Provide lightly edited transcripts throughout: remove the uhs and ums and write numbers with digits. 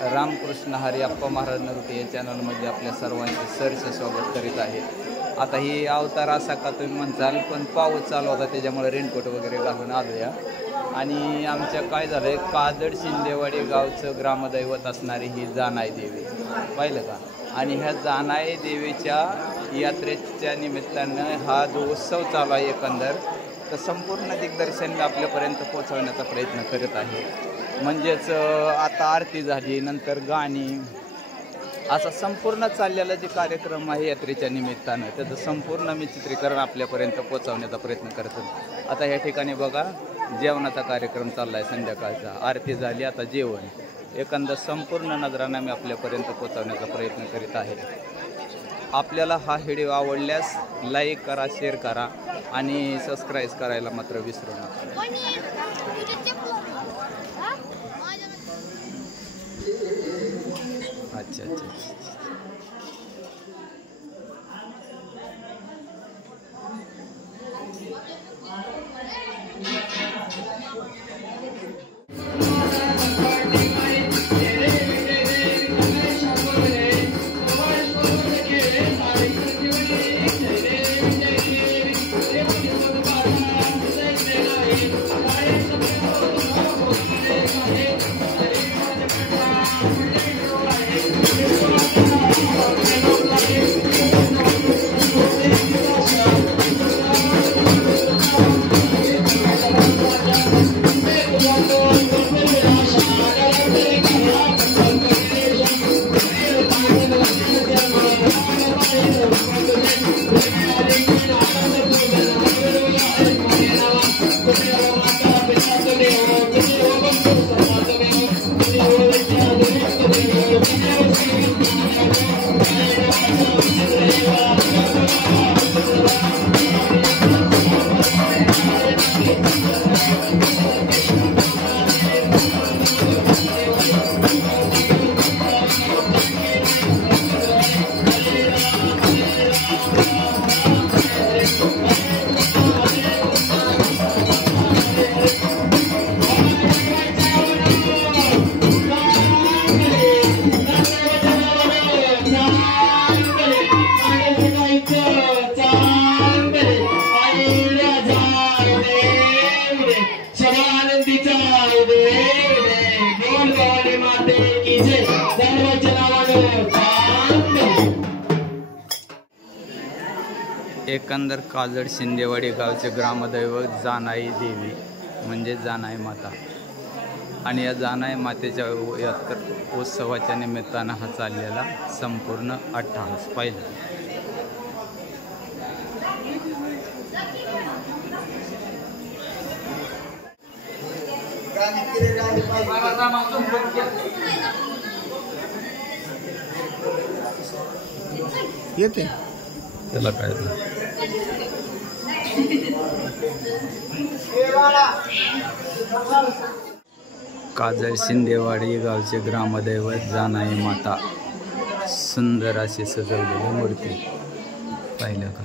रामकृष्ण हरी अप्पा महाराज नरुटे या चॅनलमध्ये आपल्या सर्वांचे सहर्ष स्वागत करीत आहे। आता ही अवतार असा का तुम्ही म्हणताल, पण पाऊस चालू होता त्याच्यामुळे रेनकोट वगैरे घालून आलो या। आणि आमच्या काय झालं आहे, काजड शिंदेवाडी गावचं ग्रामदैवत असणारी ही जानाई देवी पाहिलं का। आणि ह्या जानाई देवीच्या यात्रेच्या निमित्तानं हा जो उत्सव चालू आहे एकंदर, तर संपूर्ण दिग्दर्शन मी आपल्यापर्यंत पोहोचवण्याचा प्रयत्न करत आहे। म्हणजेच आता आरती झाली, नंतर गाणी, असा संपूर्ण चाललेला जे कार्यक्रम आहे यात्रेच्या निमित्तानं त्याचं संपूर्ण मी चित्रीकरण आपल्यापर्यंत पोहोचवण्याचा प्रयत्न करतो। आता ह्या ठिकाणी बघा जेवणाचा कार्यक्रम चालला आहे संध्याकाळचा, आरती झाली, आता जेवण, एकंदर संपूर्ण नजराना मी आपल्यापर्यंत पोहोचवण्याचा प्रयत्न करीत आहे। आपल्याला हा व्हिडिओ आवडल्यास लाईक करा, शेअर करा आणि सबस्क्राईब करायला मात्र विसरू नका। अच्छा अच्छा एकंदर काजड शिंदेवाडी गावचे ग्रामदैवत जानाई देवी म्हणजे जानाई माता, आणि या जानाई मातेच्या उत्सवाच्या निमित्तानं हा चाललेला संपूर्ण अट्टहास पाहिला। येते त्याला काय काजळ शिंदेवाडी गावचे ग्रामदैवत जानाई माता, सुंदर अशी सजवलेली मूर्ती पाहिलं का।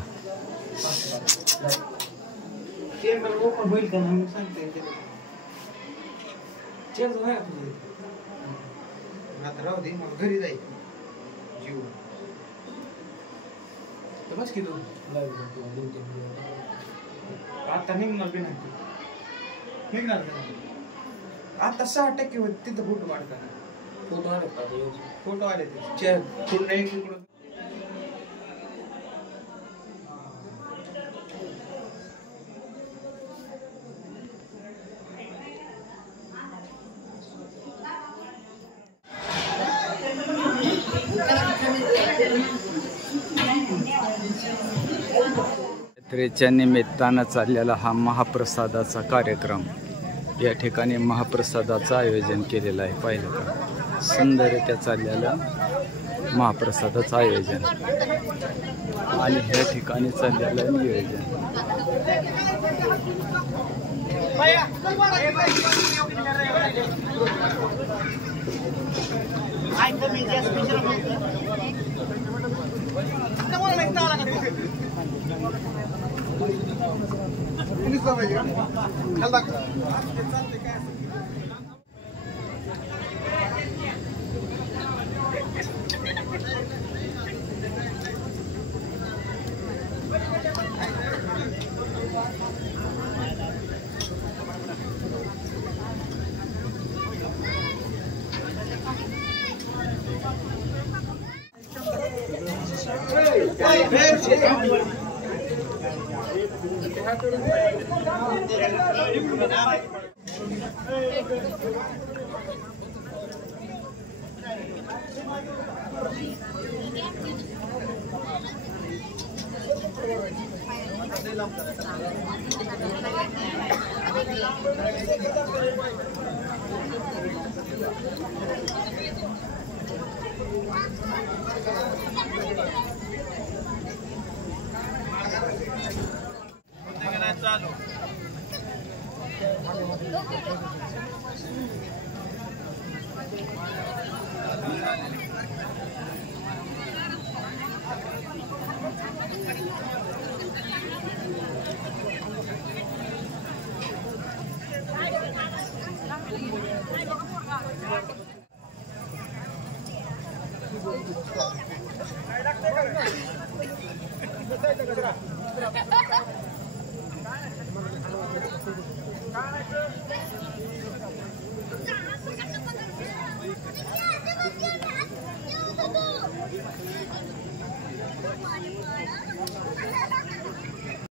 घरी जाईल आता निघणार आता 6% होत तिथं फोटो काढताना फोटो आले ते यात्रेच्या निमित्तानं चाललेला हा महाप्रसादाचा कार्यक्रम, या ठिकाणी महाप्रसादाचं आयोजन केलेलं आहे पाहिलं का। सुंदररित्या चाललेलं महाप्रसादाचं आयोजन आणि ह्या ठिकाणी चाललेलं नियोजन।